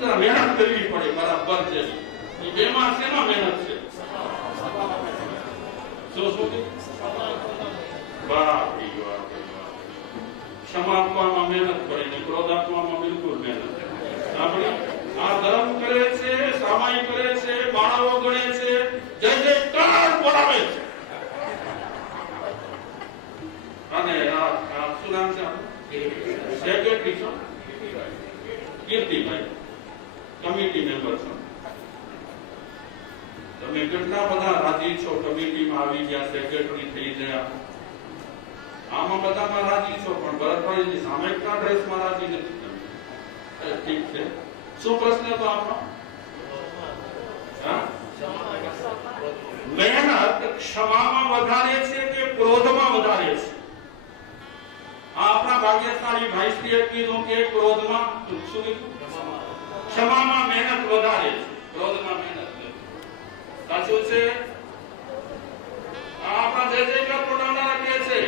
જરા મહેનત કરવી પડે બરાબર છે. એ બેમાં શેમાં મહેનત છે? શું વાહ ભાઈ વાહ. ક્ષમા આપવામાં મહેનત પડે ને ક્રોધ આપવામાં બિલકુલ મહેનત. આપણે આ ધર્મ કરે છે, સામાય કરે છે, બાળાઓ ગણે છે, જય જયકાર બોલાવે છે. અને આ શું નામ છે? સેક્રેટરી છો કીર્તિભાઈ, કમિટી મેમ્બર છો. તમે કેટલા બધા રાજી છો? કમિટીમાં આવી ગયા, સેક્રેટરી થઈ ગયા, આમાં બધામાં રાજી છો, પણ ભરતભાઈની સામયિકના ડ્રેસમાં રાજી નથી તમે. ઠીક છે. શું પ્રશ્ન હતો આપણો? મહેનત ક્ષમામાં વધારે છે કે ક્રોધમાં વધારે છે? આપણા ભાગ્યશાળી ભાઈશ્રીએ કીધું કે ક્રોધમાં, શું કીધું? ક્ષમામાં મહેનત વધારે છે, ક્રોધમાં મહેનત નથી. સાચું છે? આપણા જય જયકાર બોલાવનારા કહે છે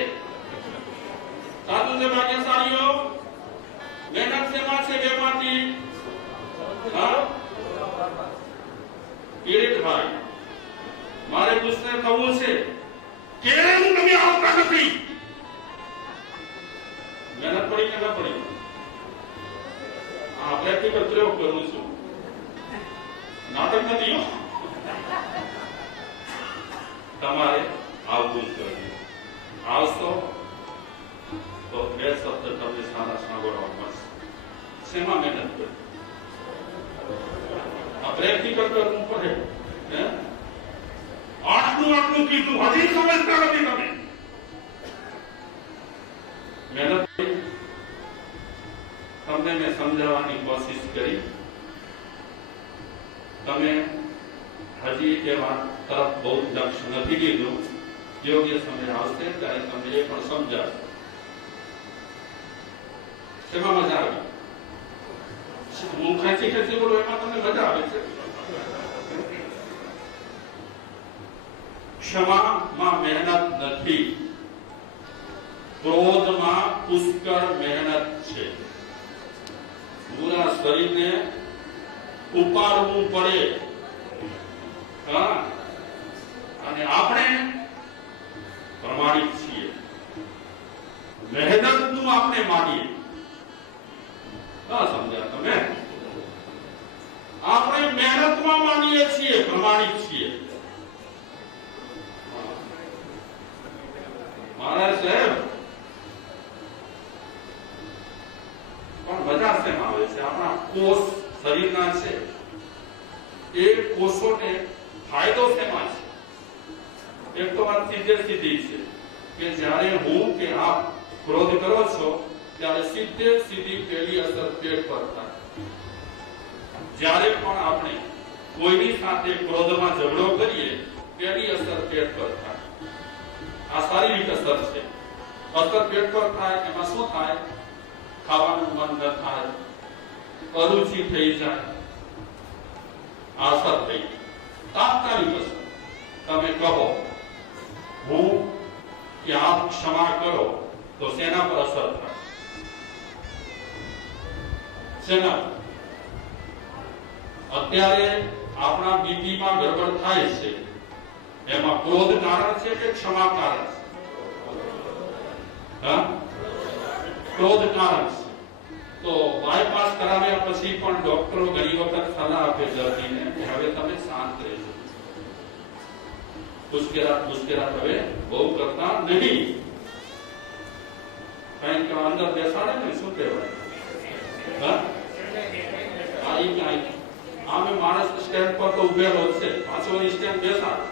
સાચું છે ભાગ્યશાળીઓ? મહેનત શેમાં છે બેમાંથી? કિરીટભાઈ, મારે પૂછને કહું છે કેમ તમે આવતા નથી? મહેનત પડી કે ન પડી? આ પ્રેક્ટિકલ પ્રયોગ કરું છું, નાટક નથી. તમારે આવવું જ જોઈએ. આવશો તો બે શબ્દ તમને સારા સાંભળવા મળશે. શેમાં મહેનત કરી? આ પ્રેક્ટિકલ કરવું પડે. આટલું કીધું, હજી સમજતા નથી તમે. મહેનત તમને મેં સમજાવવાની કોશિશ કરી, તમે હજી એ વાત તરફ બહુ લક્ષ નથી લીધું. યોગ્ય સમય આવશે ત્યારે તમને એ પણ સમજાશે. એમાં મજા આવી. હું ખેંચી બોલું એમાં તમને મજા આવે છે. ક્ષમામાં મહેનત નથી, ક્રોધમાં પુષ્કળ મહેનત છે. પૂરા શરીરને ઉપાડવું પડે. અને આપણે પ્રમાણિક છીએ, મહેનતનું આપણે માનીએ. સમજ્યા તમે? આપણે મહેનતમાં માનીએ છીએ, પ્રમાણિક છીએ. મારા સાહેબ પણ મજા શેમાં આવે છે? આપણા કોષ શરીરના છે, એ કોષોને ફાયદો શેમાં છે? એક તો વાત સીધી છે કે જ્યારે હું કે આપ ક્રોધ કરો છો ત્યારે સીધી પહેલી અસર પેટ પર થાય. જ્યારે પણ આપણે કોઈની સાથે ક્રોધમાં ઝઘડો કરીએ પહેલી અસર પેટ પર થાય. આ શારીરિક અસર છે. અસર પેટ પર થાય એમાં શું થાય? ખાવાનું મન ન થાય, અરુચિ થઈ જાય. આ અસર થઈ તાત્કાલિક અસર. તમે કહો હું કે આપ ક્ષમા કરો તો સેના પર અસર થાય? સેના અત્યારે આપણા બીપીમાં ગડબડ થાય છે, એમાં ક્રોધ કારણ છે કે ક્ષમા કારણ છે? ક્રોધ કારણ છે. તો બાયપાસ કરાવ્યા પછી પણ ડોક્ટરો ઘણી વખત સલાહ આપે દર્દીને કે હવે તમે શાંત રહેજો, મુશ્કેરાત હવે બહુ કરતા નહીં. કંઈક અંદર બેસાડે ને, શું કહેવાય, આમે માણસ સ્ટેન્ડ પર તો ઉભેલો છે, પાછો સ્ટેન્ડ બેસાડે.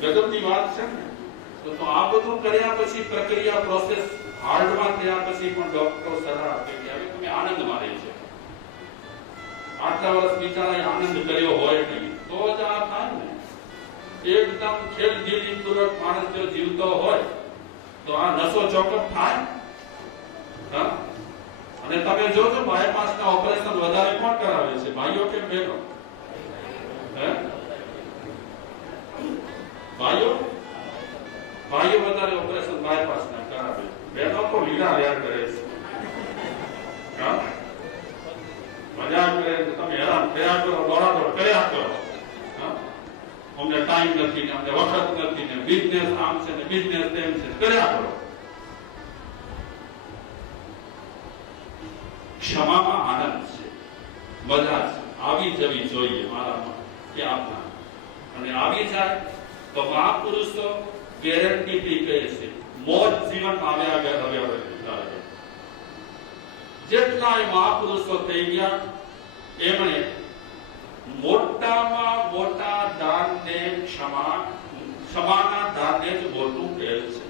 ગજબની વાત છે ને. તો આ બધું કર્યા પછી પ્રક્રિયા પ્રોસેસ હાર્ડમાં થયા પછી પણ ડોક્ટરો સલાહ આપે કે હવે તમે આનંદમાં રહેજો. આટલા વર્ષ બિચારાએ આનંદ કર્યો હોય નહીં તો જ આ થાય ને. એકદમ ખેલદિલી પૂર્વક માણસ જો જીવતો હોય તો આ નસો ચોકઅપ થાય. અને તમે જોજો બાયપાસના ઓપરેશન વધારે કોણ કરાવે છે, ભાઈઓ કે બહેનો? ભાઈઓ વધારે ઓપરેશન બાયપાસના કરાવે, બહેનો તો લીલા લેર કરે છે. કર્યા કરો, દોડાદોડ કર્યા કરો, અમને ટાઈમ નથી ને, અમને વખત નથી ને, બિઝનેસ આમ છે ને, બિઝનેસ તેમ છે, કર્યા કરો. ક્ષમામાં આનંદ છે, મજા છે, આવી જવી જોઈએ મારામાં કે આપના. અને આવી જાય તો મહાપુરુષો ગેરંટીથી કહે છે મોજ જીવન આવ્યા ગયા હવે. જેટલાય મહાપુરુષો થઈ ગયા એમણે મોટામાં મોટા દાનને ક્ષમાના દાનને જ મોટું કહેલ છે.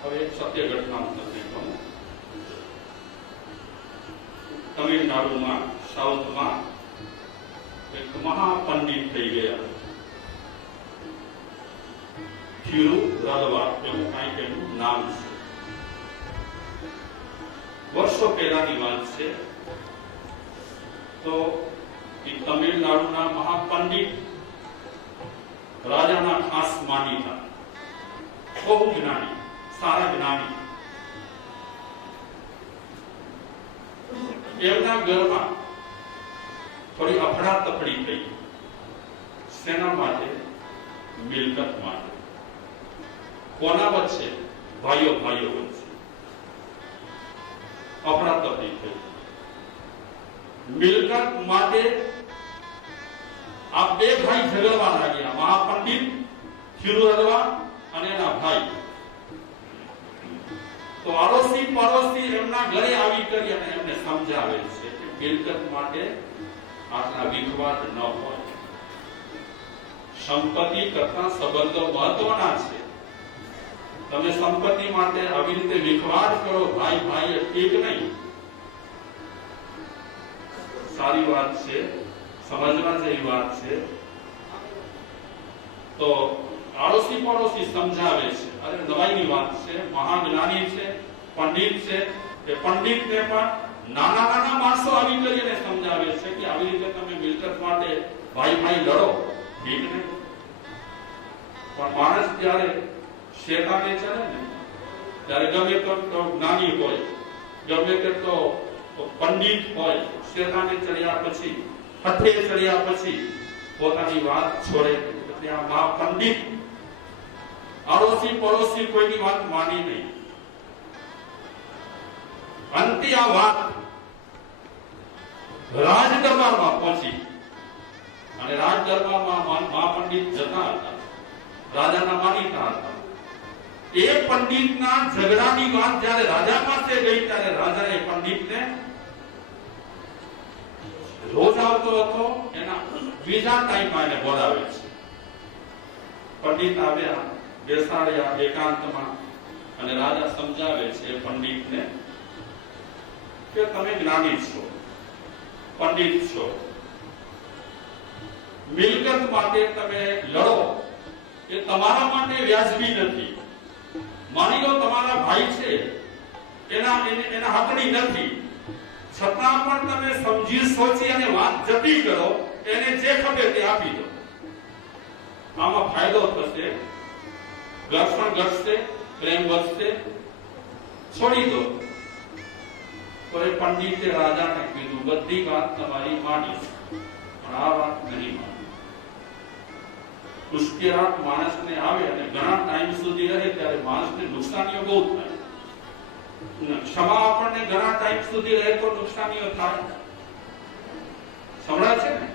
હવે એક સત્ય ઘટના તમને કહું. તમિલનાડુમાં સાઉથમાં એક મહાપંડિત થઈ ગયા, થિરુ રાઘવા એવું કંઈક એનું નામ છે. વર્ષો પહેલાની વાત છે. તો તમિલનાડુના મહાપંડિત રાજાના ખાસ માનીતા, બહુ જ્ઞાની, સારા જ્ઞાની. એમના ઘરમાં થોડી અફડાતફડી થઈ. સેના માટે, મિલકત માટે. કોના વચ્ચે? ભાઈઓ વચ્ચે અફડાતફડી થઈ. મિલકત માટે આ બે ભાઈ ઝઘડવા લાગ્યા, મહાપંડિત થિરુરવા અને એના ભાઈ. તો આડોશી પડોશી એમના ઘરે આવી કરી અને એમને સમજાવે છે કે મિલકત માટે આટલા વિખવાદ ન હોય. સંપત્તિ કરતા સંબંધો મહત્વના છે. તમે સંપત્તિ માટે આવી રીતે વિખવાદ કરો ભાઈ ભાઈ, ઠીક નહીં. સારી વાત છે, સમજવા જેવી વાત છે. તો આડોશી પડોશી સમજાવે છે, અરે નવાઈની વાત છે, મહાજ્ઞાની છે, પંડિત છે. એ પંડિતને પણ નાના નાના માણસો આવી કરીને સમજાવે છે કે આવી રીતે તમે મિલકત માટે ભાઈ ભાઈ લડો, ઠીક નહીં. પણ માણસ જ્યારે શેતાને ચડે ને, ત્યારે ગમે તો જ્ઞાની હોય, ગમે તેટલો પંડિત હોય, શેતાને ચડ્યા પછી, હથે ચડ્યા પછી પોતાની વાત છોડે. આ મહાપંડિત આડોશી પડોશી કોઈની વાત માની નહીં. અંતે આ વાત રાજ દરબારમાં પહોંચી અને રાજ દરબારમાં મહાપંડિત જતા હતા, રાજાના માનીતા હતા. એ પંડિતના ઝઘડાની વાત જ્યારે રાજા પાસે ગઈ ત્યારે રાજાએ પંડિતને રોજ આવતો હતો એના બીજા ટાઈમમાં એને બોલાવે છે. પંડિત આવ્યા, બેસાડ્યા એકાંતમાં અને રાજા સમજાવે છે પંડિતને કે તમે જ્ઞાની છો, પંડિત છો, મિલકત માટે તમે લડો એ તમારા માટે વ્યાજબી નથી. માની લો તમારા ભાઈ છે, એના હકની નથી, છતાં પણ તમે સમજી સોચી અને વાત જતી કરો, એને જે ખબર તે આપી દો. આમાં ફાયદો થશે, ઘર્ષણ ઘટશે, પ્રેમ વધશે, છોડી દો. તો એ પંડિતે રાજાને કીધું બધી વાત તમારી માનીશ, પણ આ વાત નહીં માની. ઉશ્કેરાટ માણસને આવે અને ઘણા ટાઈમ સુધી રહે ત્યારે માણસને નુકસાનીઓ બહુ થાય. ક્ષમા આપણને ઘણા ટાઈમ સુધી રહે તો નુકસાનીઓ થાય. સમજાય છે ને?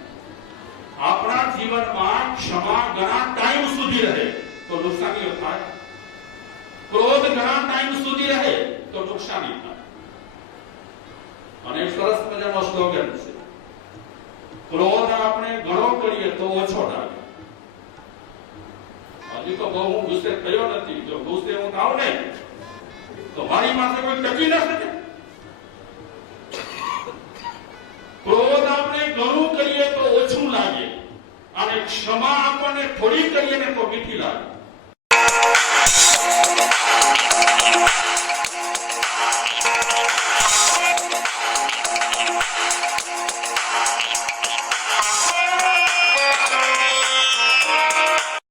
આપણા જીવનમાં ક્ષમા ઘણા ટાઈમ સુધી રહે તો નુકસાનીઓ થાય. ક્રોધ ઘણા ટાઈમ સુધી રહે તો નુકસાની થાય. અને સરસ મજાનો સ્લોગન છે, ક્રોધ આપણે ઘણો કરીએ તો ઓછો લાગે. હજી તો બહુ હું ગુસ્સે થયો નથી. જો ગુસ્સે હું થાવ ને તો મારી પાસે કોઈ ટકી ન શકે. ક્રોધ આપણે ઘણું કરીએ તો ઓછું લાગે અને ક્ષમા આપણને થોડી કરીએ ને તો મીઠી લાગે.